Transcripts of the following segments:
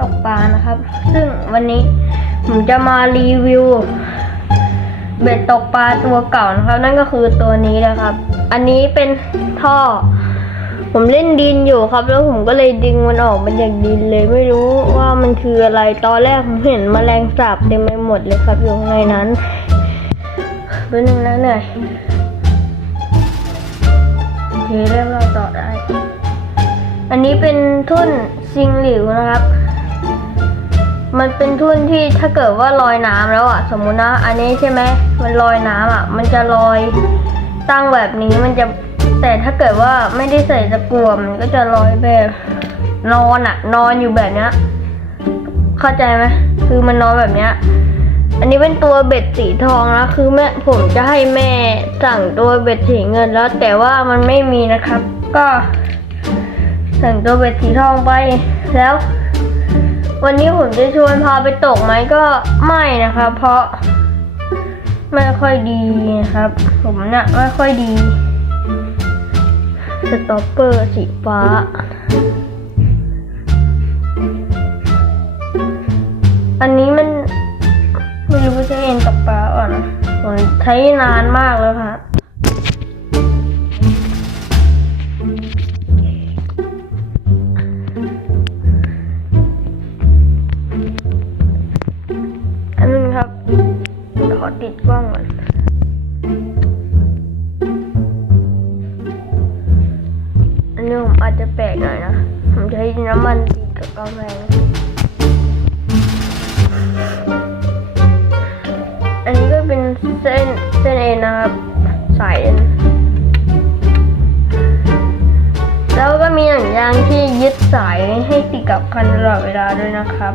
ตกปลานะครับ ซึ่งวันนี้ผมจะมารีวิว เบ็ดตกปลาตัวเก่านะครับ นั่นก็คือตัวนี้นะครับ อันนี้เป็นท่อ ผมเล่นดินอยู่ครับ แล้วผมก็เลยดึงมันออกมาจากดินเลย ไม่รู้ว่ามันคืออะไรตอนแรกผมเห็นมแมลงสาบเต็มไปหมดเลยครับอยู่ข้างในนั้นเป็นหนึ่งนะเหนื่อยโอเคเริ่มเราต่อได้ อันนี้เป็นทุ่นซิงหลิวนะครับ มันเป็นทุ่นที่ถ้าเกิดว่าลอยน้ำแล้วอะสมมุตินะ อันนี้ใช่ไหมมันลอยน้ำอะมันจะลอยตั้งแบบนี้มันจะแต่ถ้าเกิดว่าไม่ได้ใส่ตะกั่วมันก็จะลอยแบบนอนอะนอนอยู่แบบเนี้ยเข้าใจไหมคือมันนอนแบบเนี้ยอันนี้เป็นตัวเบ็ดสีทองนะคือแม่ผมจะให้แม่สั่งตัวเบ็ดสีเงินแล้ว แต่ว่ามันไม่มีนะครับ ก็สั่งตัวเบ็ดสีทองไปแล้ว วันนี้ผมจะชวนพาไปตกไหมก็ไม่นะครับ เพราะไม่ค่อยดีนะครับ ผมเนี่ยไม่ค่อยดีสต็อปเปอร์สีฟ้าอันนี้มันไม่รู้จะเอ็นตกปลาอ่อนผมใช้นานมากแล้วค่ะ ติดกล้องก่อนอันนี้ผมอาจจะแปลกหน่อยนะ ผมให้น้ำมันติดกับกำแพงอันนี้ก็เป็นเส้นเส้นเอ็นนะครับ สายเอ็นแล้วก็มีหนังยางที่ยึดสายให้ติดกับคันตลอดเวลาด้วยนะครับ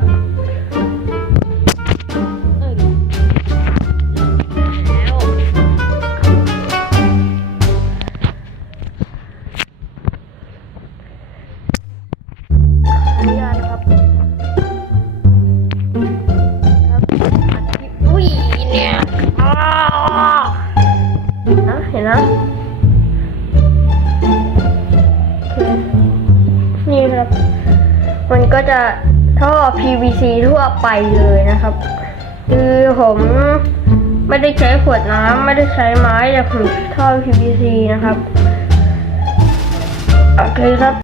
นะเห็นนะนี่ครับ มันก็จะท่อ PVC ทั่วไปเลยนะครับ คือผมไม่ได้ใช้ขวดน้ำไม่ได้ใช้ไม้แต่ผมท่อ PVC นะครับ โอเคครับ